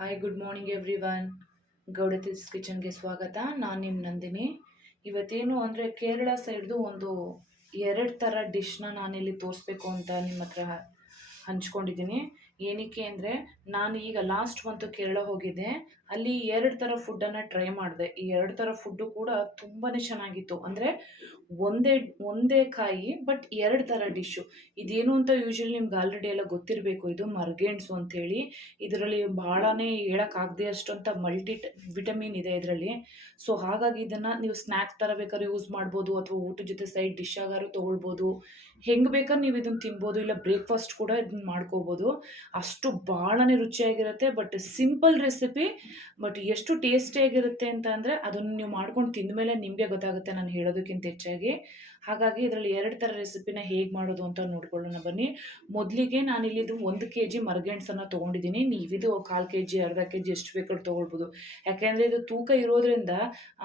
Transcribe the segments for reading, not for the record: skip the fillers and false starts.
Hi good morning everyone. Gowdathis ಕಿಚನ್ಗೆ ಸ್ವಾಗತ. ನಾನು ನಿಮ್ಮ ನಂದಿನಿ. ಇವತ್ತೇನು ಅಂದರೆ ಕೇರಳ ಸೈಡ್ದು ಒಂದು ಎರಡು ಥರ ಡಿಶ್ನ ನಾನಿಲ್ಲಿ ತೋರಿಸ್ಬೇಕು ಅಂತ ನಿಮ್ಮ ಹತ್ರ ಹಂಚ್ಕೊಂಡಿದ್ದೀನಿ. ಏನಕ್ಕೆ ಅಂದರೆ ನಾನು ಈಗ ಲಾಸ್ಟ್ ಮಂತು ಕೇರಳ ಹೋಗಿದ್ದೆ. ಅಲ್ಲಿ ಎರಡು ಥರ ಫುಡ್ಡನ್ನು ಟ್ರೈ ಮಾಡಿದೆ. ಈ ಎರಡು ಥರ ಫುಡ್ಡು ಕೂಡ ತುಂಬಾ ಚೆನ್ನಾಗಿತ್ತು. ಅಂದರೆ ಒಂದೇ ಒಂದೇ ಕಾಯಿ ಬಟ್ ಎರಡು ಥರ ಡಿಶ್ಶು. ಇದೇನು ಅಂತ ಯೂಶ್ವಲಿ ನಿಮ್ಗೆ ಆಲ್ರೆಡಿ ಎಲ್ಲ ಗೊತ್ತಿರಬೇಕು. ಇದು ಮರ್ಗೆಣ್ಸು ಅಂಥೇಳಿ. ಇದರಲ್ಲಿ ಭಾಳನೇ ಹೇಳೋಕ್ಕಾಗದೆ ಅಷ್ಟಂತ ವಿಟಮಿನ್ ಇದೆ ಇದರಲ್ಲಿ. ಸೊ ಹಾಗಾಗಿ ಇದನ್ನು ನೀವು ಸ್ನ್ಯಾಕ್ಸ್ ಥರ ಬೇಕಾದ್ರೂ ಯೂಸ್ ಮಾಡ್ಬೋದು, ಅಥವಾ ಊಟದ ಜೊತೆ ಸೈಡ್ ಡಿಶ್ ಆಗಾದ್ರೂ ತೊಗೊಳ್ಬೋದು. ಹೆಂಗೆ ಬೇಕಾದ್ರೆ ನೀವು ಇದನ್ನು ತಿನ್ಬೋದು, ಇಲ್ಲ ಬ್ರೇಕ್ಫಾಸ್ಟ್ ಕೂಡ ಇದನ್ನ ಮಾಡ್ಕೋಬೋದು. ಅಷ್ಟು ಭಾಳನೇ ರುಚಿಯಾಗಿರುತ್ತೆ. ಬಟ್ ಸಿಂಪಲ್ ರೆಸಿಪಿ, ಬಟ್ ಎಷ್ಟು ಟೇಸ್ಟಿಯಾಗಿರುತ್ತೆ ಅಂತ ಅಂದರೆ ಅದನ್ನು ನೀವು ಮಾಡ್ಕೊಂಡು ತಿಂದ ಮೇಲೆ ನಿಮಗೆ ಗೊತ್ತಾಗುತ್ತೆ, ನಾನು ಹೇಳೋದಕ್ಕಿಂತ ಹೆಚ್ಚಾಗಿ. ಹಾಗಾಗಿ ಇದರಲ್ಲಿ ಎರಡು ಥರ ರೆಸಿಪಿನ ಹೇಗೆ ಮಾಡೋದು ಅಂತ ನೋಡ್ಕೊಳ್ಳೋಣ ಬನ್ನಿ. ಮೊದಲಿಗೆ ನಾನಿಲ್ಲಿದ್ದು 1 kg ಮರಗೆಣಸನ್ನು ತೊಗೊಂಡಿದ್ದೀನಿ. ನೀವಿದು 1/4 kg, ಅರ್ಧ kg ಎಷ್ಟು ಬೇಕಾದ್ರೂ ತೊಗೊಳ್ಬೋದು. ಯಾಕೆಂದರೆ ಇದು ತೂಕ ಇರೋದ್ರಿಂದ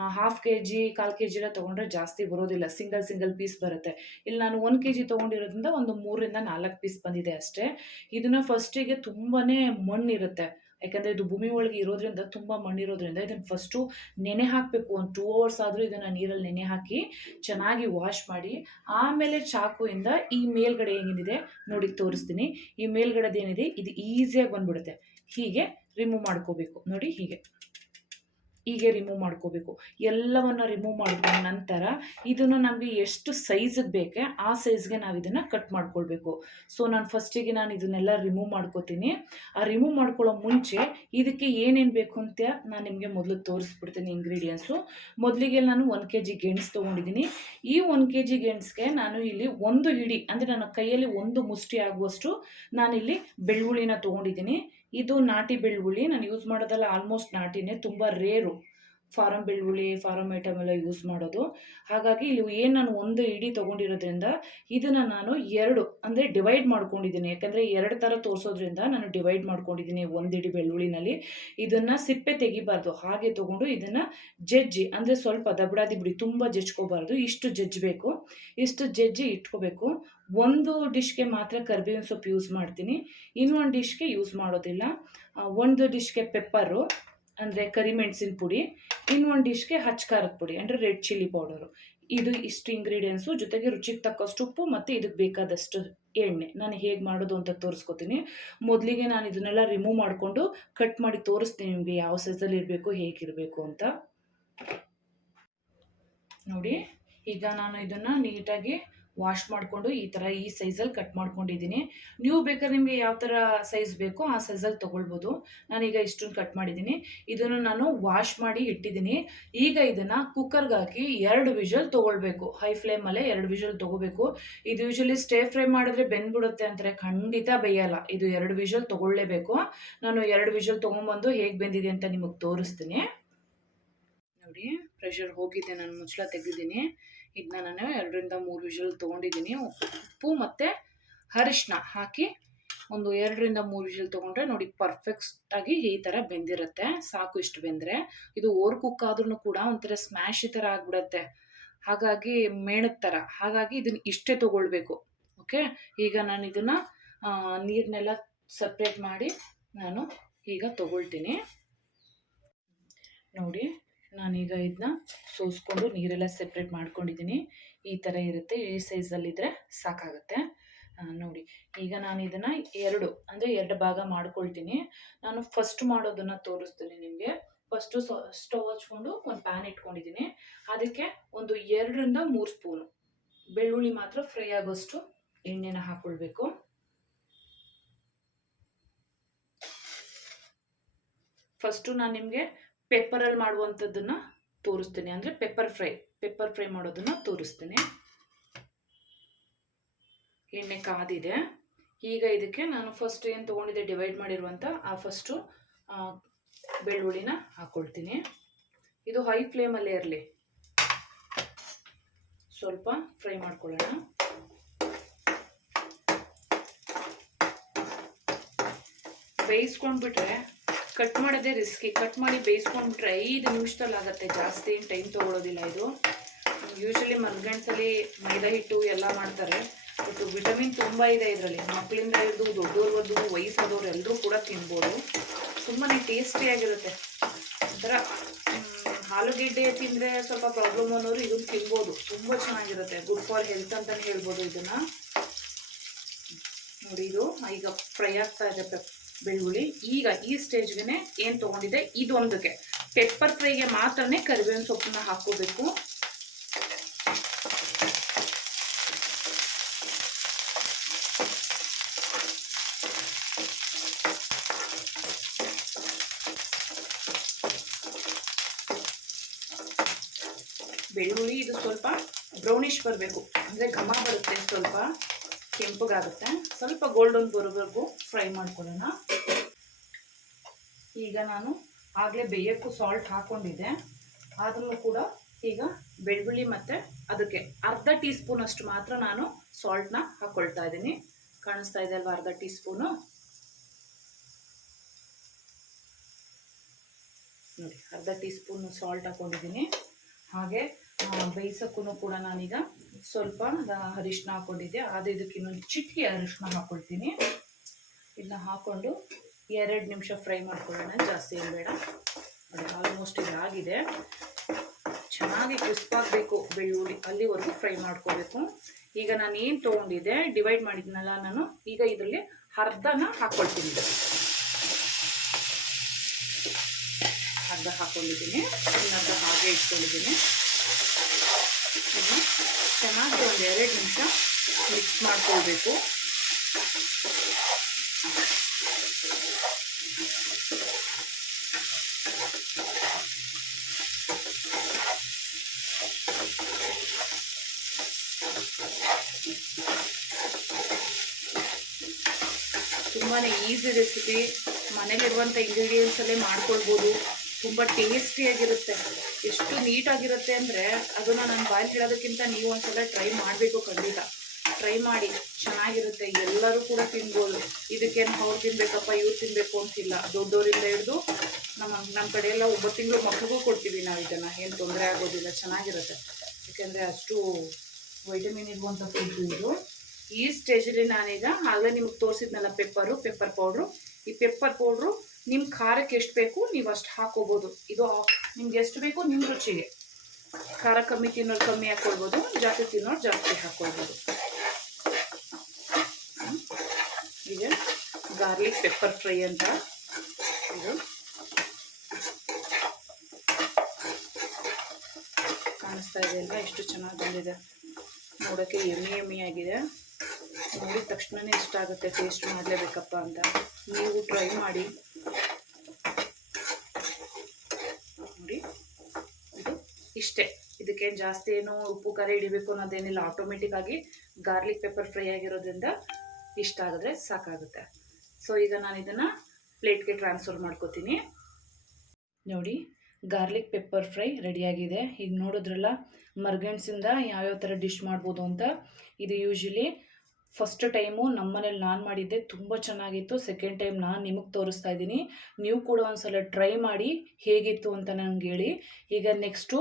1/2 kg, 1/4 kg ಎಲ್ಲ ತೊಗೊಂಡ್ರೆ ಜಾಸ್ತಿ ಬರೋದಿಲ್ಲ, ಸಿಂಗಲ್ ಪೀಸ್ ಬರುತ್ತೆ. ಇಲ್ಲಿ ನಾನು 1 kg ತೊಗೊಂಡಿರೋದ್ರಿಂದ ಒಂದು 3ರಿಂದ 4 ಪೀಸ್ ಬಂದಿದೆ ಅಷ್ಟೇ. ಇದನ್ನು ಫಸ್ಟಿಗೆ ತುಂಬಾ ಮಣ್ಣಿರುತ್ತೆ, ಯಾಕಂದರೆ ಇದು ಭೂಮಿ ಒಳಗೆ ಇರೋದ್ರಿಂದ ತುಂಬ ಮಣ್ಣಿರೋದ್ರಿಂದ ಇದನ್ನು ಫಸ್ಟು ನೆನೆ ಹಾಕಬೇಕು. ಒಂದು 2 hours ಆದರೂ ಇದನ್ನು ನೀರಲ್ಲಿ ನೆನೆ ಹಾಕಿ ಚೆನ್ನಾಗಿ ವಾಶ್ ಮಾಡಿ, ಆಮೇಲೆ ಚಾಕುವಿಂದ ಈ ಮೇಲ್ಗಡೆ ಏನಿದೆ ನೋಡಿ ತೋರಿಸ್ತೀನಿ. ಈ ಮೇಲ್ಗಡೆದೇನಿದೆ ಇದು ಈಸಿಯಾಗಿ ಬಂದ್ಬಿಡುತ್ತೆ. ಹೀಗೆ ರಿಮೂವ್ ಮಾಡ್ಕೋಬೇಕು ನೋಡಿ, ಹೀಗೆ ರಿಮೂವ್ ಮಾಡ್ಕೋಬೇಕು. ಎಲ್ಲವನ್ನು ರಿಮೂವ್ ಮಾಡ್ಕೊಂಡ ನಂತರ ಇದನ್ನು ನಮಗೆ ಎಷ್ಟು ಸೈಜಿಗೆ ಬೇಕೆ ಆ ಸೈಜ್ಗೆ ನಾವು ಇದನ್ನು ಕಟ್ ಮಾಡ್ಕೊಳ್ಬೇಕು. ಸೊ ನಾನು ಇದನ್ನೆಲ್ಲ ರಿಮೂವ್ ಮಾಡ್ಕೋತೀನಿ. ಆ ರಿಮೂವ್ ಮಾಡ್ಕೊಳ್ಳೋ ಮುಂಚೆ ಇದಕ್ಕೆ ಏನೇನು ಬೇಕು ಅಂತ ನಾನು ನಿಮಗೆ ಮೊದಲು ತೋರಿಸ್ಬಿಡ್ತೀನಿ ಇಂಗ್ರೀಡಿಯೆಂಟ್ಸು. ಮೊದಲಿಗೆ ನಾನು 1 kg ಗೆಣಸು ತೊಗೊಂಡಿದ್ದೀನಿ. ಈ 1 kg ಗೆಣಸಿಗೆ ನಾನು ಇಲ್ಲಿ ಒಂದು ಹಿಡಿ, ಅಂದರೆ ನನ್ನ ಕೈಯಲ್ಲಿ ಒಂದು ಮುಷ್ಟಿ ಆಗುವಷ್ಟು ನಾನಿಲ್ಲಿ ಬೆಳ್ಳುಳ್ಳಿನ ತೊಗೊಂಡಿದ್ದೀನಿ. ಇದು ನಾಟಿ ಬೆಳ್ಳುಳ್ಳಿ, ನಾನು ಯೂಸ್ ಮಾಡೋದಲ್ಲ ಆಲ್ಮೋಸ್ಟ್ ನಾಟಿನೇ, ತುಂಬ ರೇರು ಫಾರಮ್ ಬೆಳ್ಳುಳ್ಳಿ, ಫಾರಮ್ ಐಟಮ್ ಎಲ್ಲ ಯೂಸ್ ಮಾಡೋದು. ಹಾಗಾಗಿ ಇಲ್ಲಿ ಏನು ನಾನು ಒಂದು ಇಡಿ ತೊಗೊಂಡಿರೋದ್ರಿಂದ ಇದನ್ನು ನಾನು ಅಂದರೆ ಡಿವೈಡ್ ಮಾಡ್ಕೊಂಡಿದ್ದೀನಿ. ಯಾಕಂದರೆ 2 ಥರ ತೋರಿಸೋದ್ರಿಂದ ನಾನು ಡಿವೈಡ್ ಮಾಡ್ಕೊಂಡಿದ್ದೀನಿ. 1 ಇಡಿ ಬೆಳ್ಳುಳ್ಳಿನಲ್ಲಿ ಇದನ್ನು ಸಿಪ್ಪೆ ತೆಗಿಬಾರ್ದು, ಹಾಗೆ ತೊಗೊಂಡು ಇದನ್ನು ಜಜ್ಜಿ, ಅಂದರೆ ಸ್ವಲ್ಪ ದಬಡಾದಿ ಬಿಡಿ, ತುಂಬ ಜಜ್ಕೋಬಾರ್ದು, ಇಷ್ಟು ಜಜ್ಜಬೇಕು. ಇಷ್ಟು ಜಜ್ಜಿ ಇಟ್ಕೋಬೇಕು. ಒಂದು ಡಿಶ್ಗೆ ಮಾತ್ರ ಕರಿಬೇವಿನ ಸೊಪ್ಪು ಯೂಸ್ ಮಾಡ್ತೀನಿ, ಇನ್ನೊಂದು ಡಿಶ್ಗೆ ಯೂಸ್ ಮಾಡೋದಿಲ್ಲ. ಒಂದು ಡಿಶ್ಗೆ ಪೆಪ್ಪರು ಅಂದರೆ ಕರಿಮೆಣಸಿನ ಪುಡಿ, ಇನ್ನೊಂದು ಡಿಶ್ಗೆ ಖಾರದ ಪುಡಿ ಅಂದರೆ ರೆಡ್ ಚಿಲ್ಲಿ ಪೌಡರು. ಇದು ಇಷ್ಟು ಇಂಗ್ರೀಡಿಯೆಂಟ್ಸು, ಜೊತೆಗೆ ರುಚಿಗೆ ತಕ್ಕಷ್ಟು ಉಪ್ಪು ಮತ್ತು ಇದಕ್ಕೆ ಬೇಕಾದಷ್ಟು ಎಣ್ಣೆ. ನಾನು ಹೇಗೆ ಮಾಡೋದು ಅಂತ ತೋರಿಸ್ಕೊತೀನಿ. ಮೊದಲಿಗೆ ನಾನು ಇದನ್ನೆಲ್ಲ ರಿಮೂವ್ ಮಾಡಿಕೊಂಡು ಕಟ್ ಮಾಡಿ ತೋರಿಸ್ತೀನಿ ನಿಮಗೆ ಯಾವ ಸೈಜಲ್ಲಿ ಇರಬೇಕು, ಹೇಗಿರಬೇಕು ಅಂತ. ನೋಡಿ, ಈಗ ನಾನು ಇದನ್ನು ನೀಟಾಗಿ ವಾಶ್ ಮಾಡಿಕೊಂಡು ಈ ಸೈಜಲ್ಲಿ ಕಟ್ ಮಾಡ್ಕೊಂಡಿದ್ದೀನಿ. ನೀವು ಬೇಕಾದ್ರೆ ನಿಮಗೆ ಯಾವ ಥರ ಸೈಜ್ ಬೇಕೋ ಆ ಸೈಜಲ್ಲಿ ತೊಗೊಳ್ಬೋದು. ನಾನೀಗ ಇಷ್ಟನ್ನು ಕಟ್ ಮಾಡಿದ್ದೀನಿ. ಇದನ್ನು ನಾನು ವಾಶ್ ಮಾಡಿ ಇಟ್ಟಿದ್ದೀನಿ. ಈಗ ಇದನ್ನು ಕುಕ್ಕರ್ಗೆ ಹಾಕಿ 2 ವಿಷಲ್ ತೊಗೊಳ್ಬೇಕು. ಹೈ ಫ್ಲೇಮಲ್ಲೇ 2 ವಿಷಲ್ ತೊಗೋಬೇಕು. ಇದು ಯೂಶಲಿ ಸ್ಟೇ ಫ್ರೈ ಮಾಡಿದ್ರೆ ಬೆಂದ್ಬಿಡುತ್ತೆ ಅಂತಾರೆ, ಖಂಡಿತ ಬೇಯಲ್ಲ. ಇದು 2 ವಿಷಲ್ ತೊಗೊಳ್ಳೇಬೇಕು. ನಾನು 2 ವಿಷಲ್ ತೊಗೊಂಬಂದು ಹೇಗೆ ಬೆಂದಿದೆ ಅಂತ ನಿಮಗೆ ತೋರಿಸ್ತೀನಿ. ನೋಡಿ, ಪ್ರೆಷರ್ ಹೋಗಿದೆ, ನಾನು ಮುಚ್ಚಳ ತೆಗೆದಿದ್ದೀನಿ. ಇದನ್ನ ನಾನು 2ರಿಂದ 3 ವಿಷಲ್ ತೊಗೊಂಡಿದ್ದೀನಿ. ಉಪ್ಪು ಮತ್ತು ಅರಿಶಿನ ಹಾಕಿ ಒಂದು 2ರಿಂದ 3 ವಿಷಲ್ ತೊಗೊಂಡ್ರೆ ನೋಡಿ ಪರ್ಫೆಕ್ಟಾಗಿ ಈ ಥರ ಬೆಂದಿರುತ್ತೆ. ಸಾಕು, ಇಷ್ಟು ಬೆಂದರೆ. ಇದು ಓವರ್ ಕುಕ್ ಆದ್ರೂ ಕೂಡ ಒಂಥರ ಸ್ಮ್ಯಾಶ್ ಥರ ಆಗಿಬಿಡತ್ತೆ, ಹಾಗಾಗಿ ಮೇಣದ ಥರ. ಹಾಗಾಗಿ ಇದನ್ನು ಇಷ್ಟೇ ತೊಗೊಳ್ಬೇಕು. ಓಕೆ, ಈಗ ನಾನು ಇದನ್ನು ನೀರನ್ನೆಲ್ಲ ಸಪ್ರೇಟ್ ಮಾಡಿ ನಾನು ಈಗ ತೊಗೊಳ್ತೀನಿ. ನೋಡಿ, ನಾನೀಗ ಇದನ್ನ ಸೋಸ್ಕೊಂಡು ನೀರೆಲ್ಲ ಸೆಪ್ರೇಟ್ ಮಾಡ್ಕೊಂಡಿದ್ದೀನಿ. ಈ ಥರ ಇರುತ್ತೆ, ಈ ಸೈಜಲ್ಲಿದ್ದರೆ ಸಾಕಾಗುತ್ತೆ. ನೋಡಿ, ಈಗ ನಾನು ಇದನ್ನು 2 ಭಾಗ ಮಾಡ್ಕೊಳ್ತೀನಿ. ನಾನು ಫಸ್ಟ್ ಮಾಡೋದನ್ನು ತೋರಿಸ್ತೀನಿ ನಿಮಗೆ. ಫಸ್ಟು ಸ್ಟವ್ ಹಚ್ಕೊಂಡು ಒಂದು ಪ್ಯಾನ್ ಇಟ್ಕೊಂಡಿದ್ದೀನಿ. ಅದಕ್ಕೆ ಒಂದು 2ರಿಂದ 3 ಸ್ಪೂನು ಬೆಳ್ಳುಳ್ಳಿ ಮಾತ್ರ ಫ್ರೈ ಆಗೋಷ್ಟು ಎಣ್ಣೆನ ಹಾಕ್ಕೊಳ್ಬೇಕು. ಫಸ್ಟು ನಾನು ನಿಮಗೆ ಪೆಪ್ಪರಲ್ಲಿ ಮಾಡುವಂಥದ್ದನ್ನು ತೋರಿಸ್ತೀನಿ, ಅಂದರೆ ಪೆಪ್ಪರ್ ಫ್ರೈ ಮಾಡೋದನ್ನು ತೋರಿಸ್ತೀನಿ. ಎಣ್ಣೆ ಕಾದಿದೆ. ಈಗ ಇದಕ್ಕೆ ನಾನು ಫಸ್ಟ್ ಏನು ತೊಗೊಂಡಿದ್ದೆ ಡಿವೈಡ್ ಮಾಡಿರುವಂಥ ಆ ಫಸ್ಟು ಬೆಳ್ಳುಳ್ಳಿನ ಹಾಕ್ಕೊಳ್ತೀನಿ. ಇದು ಹೈ ಫ್ಲೇಮಲ್ಲೇ ಇರಲಿ, ಸ್ವಲ್ಪ ಫ್ರೈ ಮಾಡ್ಕೊಳ್ಳೋಣ. ಬೇಯಿಸ್ಕೊಂಡ್ಬಿಟ್ರೆ ಕಟ್ ಮಾಡೋದೇ ರಿಸ್ಕಿ. ಕಟ್ ಮಾಡಿ ಬೇಯಿಸ್ಕೊಂಡ್ಬಿಟ್ರೆ 5 ನಿಮಿಷದಲ್ಲಿ ಆಗುತ್ತೆ, ಜಾಸ್ತಿ ಏನು ಟೈಮ್ ತೊಗೊಳ್ಳೋದಿಲ್ಲ ಇದು. ಯೂಶಲಿ ಮರಗೆಣಸಲ್ಲಿ ಮೈದಾ ಹಿಟ್ಟು ಎಲ್ಲ ಮಾಡ್ತಾರೆ, ಬಟ್ ವಿಟಮಿನ್ ತುಂಬ ಇದೆ ಇದರಲ್ಲಿ. ಮಕ್ಕಳಿಂದ ಹಿಡಿದು ದೊಡ್ಡವ್ರವರೆಗೂ, ವಯಸ್ಸಾದವ್ರು ಎಲ್ಲರೂ ಕೂಡ ತಿನ್ಬೋದು. ತುಂಬಾ ಟೇಸ್ಟಿಯಾಗಿರುತ್ತೆ. ಒಂಥರ ಆಲೂಗೆಡ್ಡೆ ತಿಂದರೆ ಸ್ವಲ್ಪ ಪ್ರಾಬ್ಲಮ್ ಅನ್ನೋರು ಇದನ್ನು ತಿನ್ಬೋದು. ತುಂಬ ಚೆನ್ನಾಗಿರುತ್ತೆ, ಗುಡ್ ಫಾರ್ ಹೆಲ್ತ್ ಅಂತಲೇ ಹೇಳ್ಬೋದು ಇದನ್ನು. ನೋಡಿ, ಇದು ಈಗ ಫ್ರೈ ಆಗ್ತಾ ಇದೆ ಬೆಳ್ಳುಳ್ಳಿ. ಈಗ ಈ ಸ್ಟೇಜ್ಗೆ ಏನು ತೊಗೊಂಡಿದೆ, ಇದೊಂದಕ್ಕೆ ಪೆಪ್ಪರ್ ಫ್ರೈಗೆ ಮಾತ್ರನೇ ಕರಿಬೇವಿನ ಸೊಪ್ಪನ್ನ ಹಾಕೋಬೇಕು. ಬೆಳ್ಳುಳ್ಳಿ ಇದು ಸ್ವಲ್ಪ ಬ್ರೌನಿಷ್ ಬರಬೇಕು, ಅಂದರೆ ಘಮ ಬರುತ್ತೆ, ಸ್ವಲ್ಪ ಕೆಂಪಗಾಗುತ್ತೆ. ಸ್ವಲ್ಪ ಗೋಲ್ಡನ್ ಬರೋವರೆಗೂ ಫ್ರೈ ಮಾಡ್ಕೊಳ್ಳೋಣ. ಈಗ ನಾನು ಆಗಲೇ ಬೇಯೋಕ್ಕೂ ಸಾಲ್ಟ್ ಹಾಕ್ಕೊಂಡಿದ್ದೆ, ಅದನ್ನು ಕೂಡ ಈಗ ಬೆಳ್ಳುಳ್ಳಿ ಮತ್ತು ಅದಕ್ಕೆ ಅರ್ಧ ಟೀ ಸ್ಪೂನಷ್ಟು ಮಾತ್ರ ನಾನು ಸಾಲ್ಟ್ನ ಹಾಕ್ಕೊಳ್ತಾ ಇದ್ದೀನಿ. ಕಾಣಿಸ್ತಾ ಇದೆ ಅಲ್ವಾ, ಅರ್ಧ ಟೀ ಸ್ಪೂನು. ನೋಡಿ, ಅರ್ಧ ಟೀ ಸ್ಪೂನು ಸಾಲ್ಟ್ ಹಾಕ್ಕೊಂಡಿದ್ದೀನಿ. ಹಾಗೆ ಬೇಯಿಸೋಕ್ಕೂ ಕೂಡ ನಾನೀಗ ಸ್ವಲ್ಪ ಅರಿಶಿನ ಹಾಕ್ಕೊಂಡಿದ್ದೆ, ಅದು ಇದಕ್ಕೆ ಇನ್ನೊಂದು ಚಿಟಿಕೆ ಅರಿಶಿನ ಹಾಕ್ಕೊಳ್ತೀನಿ. ಇದನ್ನ ಹಾಕ್ಕೊಂಡು 2 ನಿಮಿಷ ಫ್ರೈ ಮಾಡ್ಕೊಳ್ಳೋಣ, ಜಾಸ್ತಿ ಏನು ಬೇಡ. ಅದು ಆಲ್ಮೋಸ್ಟ್ ಇದಾಗಿದೆ. ಚೆನ್ನಾಗಿ ಕ್ರಿಸ್ಪ್ ಆಗಬೇಕು ಬೆಳ್ಳುಳ್ಳಿ, ಅಲ್ಲಿವರೆಗೂ ಫ್ರೈ ಮಾಡ್ಕೋಬೇಕು. ಈಗ ನಾನು ಏನು ತೊಗೊಂಡಿದ್ದೆ, ಡಿವೈಡ್ ಮಾಡಿದ್ನಲ್ಲ ನಾನು, ಈಗ ಇದರಲ್ಲಿ ಅರ್ಧನ ಹಾಕ್ಕೊಳ್ತೀನಿ. ಅರ್ಧ ಹಾಕ್ಕೊಂಡಿದ್ದೀನಿ, ಇನ್ನರ್ಧ ಹಾಗೆ ಇಟ್ಕೊಂಡಿದ್ದೀನಿ. ಚೆನ್ನಾಗಿ ಒಂದು 2 ನಿಮಿಷ ಮಿಕ್ಸ್ ಮಾಡ್ಕೊಳ್ಬೇಕು. ತುಂಬಾ ಈಸಿ ರೆಸಿಪಿ, ಮನೇಲಿರುವಂಥ ಇಂಗ್ರೀಡಿಯೆಂಟ್ಸಲ್ಲೇ ಮಾಡ್ಕೊಳ್ಬೋದು. ತುಂಬ ಟೇಸ್ಟಿಯಾಗಿರುತ್ತೆ, ಎಷ್ಟು ನೀಟಾಗಿರುತ್ತೆ ಅಂದರೆ ಅದನ್ನು ನಾನು ಬಾಯಲ್ಲಿ ಹೇಳೋದಕ್ಕಿಂತ ನೀವು ಒಂದ್ಸಲ ಟ್ರೈ ಮಾಡಬೇಕು. ಖಂಡಿತ ಟ್ರೈ ಮಾಡಿ, ಚೆನ್ನಾಗಿರುತ್ತೆ. ಎಲ್ಲರೂ ಕೂಡ ತಿನ್ಬೋದು. ಇದಕ್ಕೇನು ಅವ್ರು ತಿನ್ನಬೇಕಪ್ಪ ಇವ್ರು ತಿನ್ನಬೇಕು ಅಂತಿಲ್ಲ. ದೊಡ್ಡವರಿಂದ ಹಿಡಿದು ನಮ್ಮ ಕಡೆ ಎಲ್ಲ 9 ತಿಂಗಳು ಮಕ್ಕಳಿಗೂ ಕೊಡ್ತೀವಿ ನಾವು ಇದನ್ನು. ಏನು ತೊಂದರೆ ಆಗೋದಿಲ್ಲ, ಚೆನ್ನಾಗಿರುತ್ತೆ. ಯಾಕೆಂದರೆ ಅಷ್ಟು ವೈಟಮಿನ್ ಇರುವಂಥ ಫುಡ್ ಇದು. ಈ ಸ್ಟೇಜಲ್ಲಿ ನಾನೀಗ ಆಗಲೇ ನಿಮ್ಗೆ ತೋರಿಸಿದ್ನಲ್ಲ ಪೆಪ್ಪರ್ ಪೌಡ್ರು. ಈ ಪೆಪ್ಪರ್ ಪೌಡ್ರು ನಿಮ್ಮ ಖಾರಕ್ಕೆ ಎಷ್ಟು ಬೇಕು ನೀವು ಅಷ್ಟು ಹಾಕೋಬೋದು. ಇದು ನಿಮ್ಗೆ ಎಷ್ಟು ಬೇಕು ನಿಮ್ಮ ರುಚಿಗೆ. ಖಾರ ಕಮ್ಮಿ ತಿನ್ನೋರು ಕಮ್ಮಿ ಹಾಕ್ಕೊಳ್ಬೋದು, ಜಾಸ್ತಿ ತಿನ್ನೋರು ಜಾಸ್ತಿ ಹಾಕ್ಕೊಳ್ಬೋದು. ಈಗ ಗಾರ್ಲಿಕ್ ಪೆಪ್ಪರ್ ಫ್ರೈ ಅಂತ ಇದು ಕಾಣಿಸ್ತಾ ಇದೆ ಅಲ್ವಾ, ಎಷ್ಟು ಚೆನ್ನಾಗಿ ಬಂದಿದೆ. ನೋಡೋಕ್ಕೆ ಎಮ್ಮಿ ಆಗಿದೆ. ನೋಡಿದ ತಕ್ಷಣವೇ ಇಷ್ಟ ಆಗುತ್ತೆ, ಟೇಸ್ಟ್ ಮಾಡಲೇಬೇಕಪ್ಪ ಅಂತ. ನೀವು ಟ್ರೈ ಮಾಡಿ. ನೋಡಿ, ಇದು ಇಷ್ಟೇ. ಇದಕ್ಕೇನು ಜಾಸ್ತಿ ಏನು ಉಪ್ಪು ಖಾರ ಹಿಡಿಬೇಕು ಅನ್ನೋದೇನಿಲ್ಲ. ಆಟೋಮೆಟಿಕ್ ಆಗಿ ಗಾರ್ಲಿಕ್ ಪೆಪ್ಪರ್ ಫ್ರೈ ಆಗಿರೋದ್ರಿಂದ ಇಷ್ಟ ಆಗಿದ್ರೆ ಸಾಕಾಗುತ್ತೆ. ಸೊ ಈಗ ನಾನು ಇದನ್ನು ಪ್ಲೇಟ್ಗೆ ಟ್ರಾನ್ಸ್ಫರ್ ಮಾಡ್ಕೋತೀನಿ. ನೋಡಿ, ಗಾರ್ಲಿಕ್ ಪೆಪ್ಪರ್ ಫ್ರೈ ರೆಡಿಯಾಗಿದೆ. ಈಗ ನೋಡಿದ್ರಲ್ಲ ಮರ್ಗೆಣ್ಸಿಂದ ಯಾವ್ಯಾವ ಥರ ಡಿಶ್ ಮಾಡ್ಬೋದು ಅಂತ. ಇದು ಯೂಶ್ವಲಿ ಫಸ್ಟ್ ಟೈಮು ನಮ್ಮನೇಲಿ ನಾನು ಮಾಡಿದ್ದೆ, ತುಂಬ ಚೆನ್ನಾಗಿತ್ತು. ಸೆಕೆಂಡ್ ಟೈಮ್ ನಾನು ನಿಮಗೆ ತೋರಿಸ್ತಾ ಇದ್ದೀನಿ. ನೀವು ಕೂಡ ಒಂದ್ಸಲ ಟ್ರೈ ಮಾಡಿ ಹೇಗಿತ್ತು ಅಂತ ನನಗೆ ಹೇಳಿ. ಈಗ ನೆಕ್ಸ್ಟು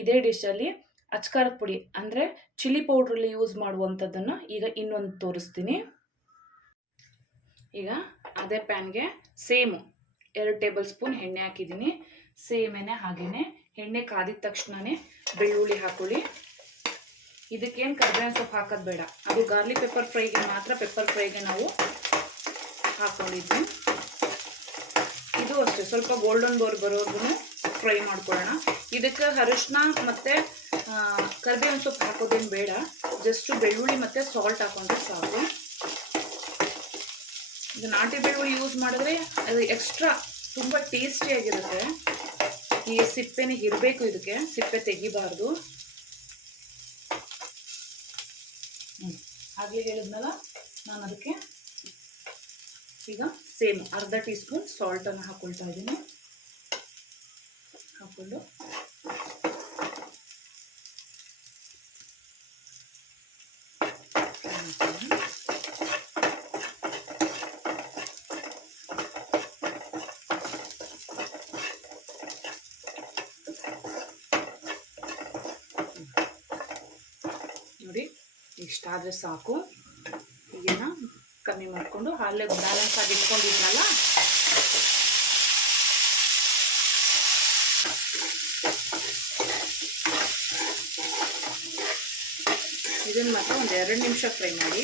ಇದೇ ಡಿಶಲ್ಲಿ ಅಚ್ಕಾರದ ಪುಡಿ ಅಂದರೆ ಚಿಲ್ಲಿ ಪೌಡ್ರಲ್ಲಿ ಯೂಸ್ ಮಾಡುವಂಥದ್ದನ್ನು ಈಗ ಇನ್ನೊಂದು ತೋರಿಸ್ತೀನಿ. ಈಗ ಅದೇ ಪ್ಯಾನ್ಗೆ ಸೇಮು 2 ಟೇಬಲ್ ಸ್ಪೂನ್ ಎಣ್ಣೆ ಹಾಕಿದ್ದೀನಿ. ಸೇಮ್ ಎಣ್ಣೆ ಹಾಗೆಯೇ ಎಣ್ಣೆ ಕಾದಿದ ತಕ್ಷಣವೇ ಬೆಳ್ಳುಳ್ಳಿ ಹಾಕೊಳ್ಳಿ. ಇದಕ್ಕೇನು ಕರಿಬೇವಿನ ಸೊಪ್ಪು ಹಾಕೋದು ಬೇಡ, ಅದು ಗಾರ್ಲಿಕ್ ಪೆಪ್ಪರ್ ಫ್ರೈಗೆ ಮಾತ್ರ. ಪೆಪ್ಪರ್ ಫ್ರೈಗೆ ನಾವು ಹಾಕ್ಕೊಂಡಿದ್ವಿ. ಇದು ಅಷ್ಟೇ, ಸ್ವಲ್ಪ ಗೋಲ್ಡನ್ ಬರೋವರೆಗೂ ಫ್ರೈ ಮಾಡ್ಕೊಳ್ಳೋಣ. ಇದಕ್ಕೆ ಅರಿಶಿನ ಮತ್ತು ಕರಿಬೇವಿನ ಸೊಪ್ಪು ಹಾಕೋದೇನು ಬೇಡ, ಜಸ್ಟು ಬೆಳ್ಳುಳ್ಳಿ ಮತ್ತು ಸಾಲ್ಟ್ ಹಾಕೊಂಡ್ರೆ ಸಾಕು. ಇದು ನಾಟಿ ಬೆಳ್ಳುಳ್ಳಿ ಯೂಸ್ ಮಾಡಿದ್ರೆ ಅದು ಎಕ್ಸ್ಟ್ರಾ ತುಂಬ ಟೇಸ್ಟಿಯಾಗಿರುತ್ತೆ. ಈ ಸಿಪ್ಪೆನೇ ಇರಬೇಕು, ಇದಕ್ಕೆ ಸಿಪ್ಪೆ ತೆಗಿಬಾರ್ದು. ಆಗಲೇ ಹೇಳಿದ್ನಲ್ಲ ನಾನು, ಅದಕ್ಕೆ ಈಗ ಸೇಮ್ ಅರ್ಧ ಟೀ ಸ್ಪೂನ್ ಸಾಲ್ಟನ್ನು ಹಾಕ್ಕೊಳ್ತಾ ಇದ್ದೀನಿ. ಹಾಕ್ಕೊಂಡು ನೋಡಿ, ಇಷ್ಟಾದರೆ ಸಾಕು. ಈಗೇನ ಕಮ್ಮಿ ಮಾಡಿಕೊಂಡು ಅಲ್ಲೇ ಬ್ಯಾಲೆನ್ಸ್ ಆಗಿ ಇಟ್ಕೊಂಡಿದ್ನಲ್ಲ ಇದನ್ನು ಮಾತ್ರ ಒಂದು 2 ನಿಮಿಷ ಫ್ರೈ ಮಾಡಿ.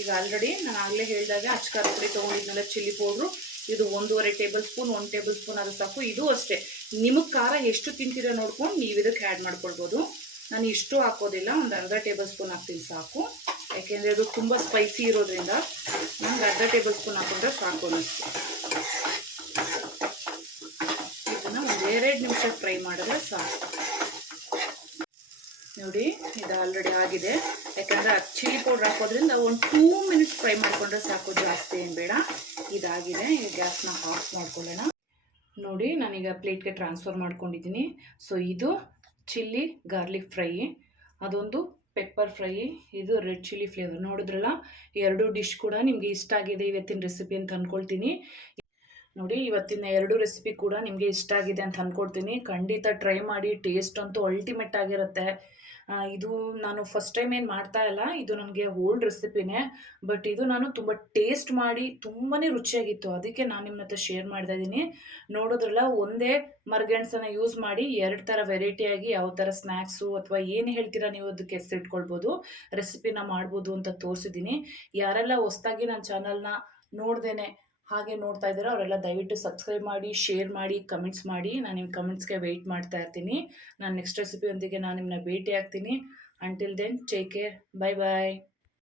ಈಗ ಆಲ್ರೆಡಿ ನಾನು ಆಗಲೇ ಹೇಳಿದಾಗ ಅಚ್ಕಾರ ಪುಡಿ ತೊಗೊಂಡಿದ್ನಲ್ಲ, ಚಿಲ್ಲಿ ಪೌಡ್ರು, ಇದು 1.5 ಟೇಬಲ್ ಸ್ಪೂನ್, 1 ಟೇಬಲ್ ಸ್ಪೂನ್ ಅದು ಸಾಕು. ಇದು ಅಷ್ಟೇ, ನಿಮಗೆ ಖಾರ ಎಷ್ಟು ತಿಂತೀರೋ ನೋಡ್ಕೊಂಡು ನೀವು ಇದಕ್ಕೆ ಆ್ಯಡ್ ಮಾಡ್ಕೊಳ್ಬೋದು. ನಾನು ಇಷ್ಟು ಹಾಕೋದಿಲ್ಲ, ಒಂದು ಅರ್ಧ ಟೇಬಲ್ ಸ್ಪೂನ್ ಹಾಕ್ತೀನಿ ಸಾಕು. ಯಾಕೆಂದರೆ ಅದು ತುಂಬ ಸ್ಪೈಸಿ ಇರೋದ್ರಿಂದ ನನಗೆ ಅರ್ಧ ಟೇಬಲ್ ಸ್ಪೂನ್ ಹಾಕೊಂಡ್ರೆ ಸಾಕು ಅನ್ನಿಸ್ತು. ಇದನ್ನು ಒಂದು 2 ನಿಮಿಷ ಫ್ರೈ ಮಾಡಿದ್ರೆ ಸಾಕು. ನೋಡಿ, ಇದು ಆಲ್ರೆಡಿ ಆಗಿದೆ. ಯಾಕಂದರೆ ಚಿಲ್ಲಿ ಪೌಡ್ರ್ ಹಾಕೋದ್ರಿಂದ ಒಂದು 2 ಮಿನಿಟ್ಸ್ ಫ್ರೈ ಮಾಡಿಕೊಂಡ್ರೆ ಸಾಕು, ಜಾಸ್ತಿ ಏನು ಬೇಡ. ಇದಾಗಿದೆ. ಈಗ ಗ್ಯಾಸ್ನ ಆಫ್ ಮಾಡ್ಕೊಳ್ಳೋಣ. ನೋಡಿ, ನಾನೀಗ ಪ್ಲೇಟ್ಗೆ ಟ್ರಾನ್ಸ್ಫರ್ ಮಾಡ್ಕೊಂಡಿದ್ದೀನಿ. ಸೊ ಇದು ಚಿಲ್ಲಿ ಗಾರ್ಲಿಕ್ ಫ್ರೈ, ಅದೊಂದು ಪೆಪ್ಪರ್ ಫ್ರೈ, ಇದು ರೆಡ್ ಚಿಲ್ಲಿ ಫ್ಲೇವರ್. ನೋಡಿದ್ರಲ್ಲ, 2 ಡಿಶ್ ಕೂಡ ನಿಮಗೆ ಇಷ್ಟ ಆಗಿದೆ ಇವತ್ತಿನ ರೆಸಿಪಿ ಅಂತ ಅಂದ್ಕೊಳ್ತೀನಿ. ನೋಡಿ, ಇವತ್ತಿನ 2 ರೆಸಿಪಿ ಕೂಡ ನಿಮಗೆ ಇಷ್ಟ ಆಗಿದೆ ಅಂತ ಅಂದ್ಕೊಳ್ತೀನಿ. ಖಂಡಿತ ಟ್ರೈ ಮಾಡಿ, ಟೇಸ್ಟ್ ಅಂತೂ ಅಲ್ಟಿಮೇಟ್ ಆಗಿರುತ್ತೆ. ಇದು ನಾನು ಫಸ್ಟ್ ಟೈಮ್ ಏನು ಮಾಡ್ತಾ ಇಲ್ಲ, ಇದು ನನಗೆ ಓಲ್ಡ್ ರೆಸಿಪಿನೇ. ಬಟ್ ಇದು ನಾನು ತುಂಬ ಟೇಸ್ಟ್ ಮಾಡಿ ತುಂಬಾ ರುಚಿಯಾಗಿತ್ತು, ಅದಕ್ಕೆ ನಾನು ನಿಮ್ಮ ಹತ್ರ ಶೇರ್ ಮಾಡ್ತಾ ಇದ್ದೀನಿ. ನೋಡೋದ್ರಲ್ಲ, ಒಂದೇ ಮರಗೆಣಸನ್ನು ಯೂಸ್ ಮಾಡಿ 2 ಥರ ವೆರೈಟಿಯಾಗಿ ಯಾವ ಥರ ಸ್ನ್ಯಾಕ್ಸು ಅಥವಾ ಏನು ಹೇಳ್ತೀರಾ ನೀವು ಅದಕ್ಕೆ ಹೆಸರಿಟ್ಕೊಳ್ಬೋದು, ರೆಸಿಪಿನ ಮಾಡ್ಬೋದು ಅಂತ ತೋರಿಸಿದ್ದೀನಿ. ಯಾರೆಲ್ಲ ಹೊಸ್ದಾಗಿ ನನ್ನ ಚಾನಲ್ನ ನೋಡ್ದೇನೆ ಹಾಗೆ ನೋಡ್ತಾ ಇದ್ದೀರಾ ಅವರೆಲ್ಲ ದಯವಿಟ್ಟು ಸಬ್ಸ್ಕ್ರೈಬ್ ಮಾಡಿ, ಶೇರ್ ಮಾಡಿ, ಕಮೆಂಟ್ಸ್ ಮಾಡಿ. ನಾನು ನಿಮ್ಮ ಕಮೆಂಟ್ಸ್ಗೆ ವೆಯ್ಟ್ ಮಾಡ್ತಾ ಇರ್ತೀನಿ. ನಾನು ನೆಕ್ಸ್ಟ್ ರೆಸಿಪಿಯೊಂದಿಗೆ ನಾನು ನಿಮ್ಮನ್ನ ಭೇಟಿ ಆಗ್ತೀನಿ. Until then, take care, bye ಬಾಯ್.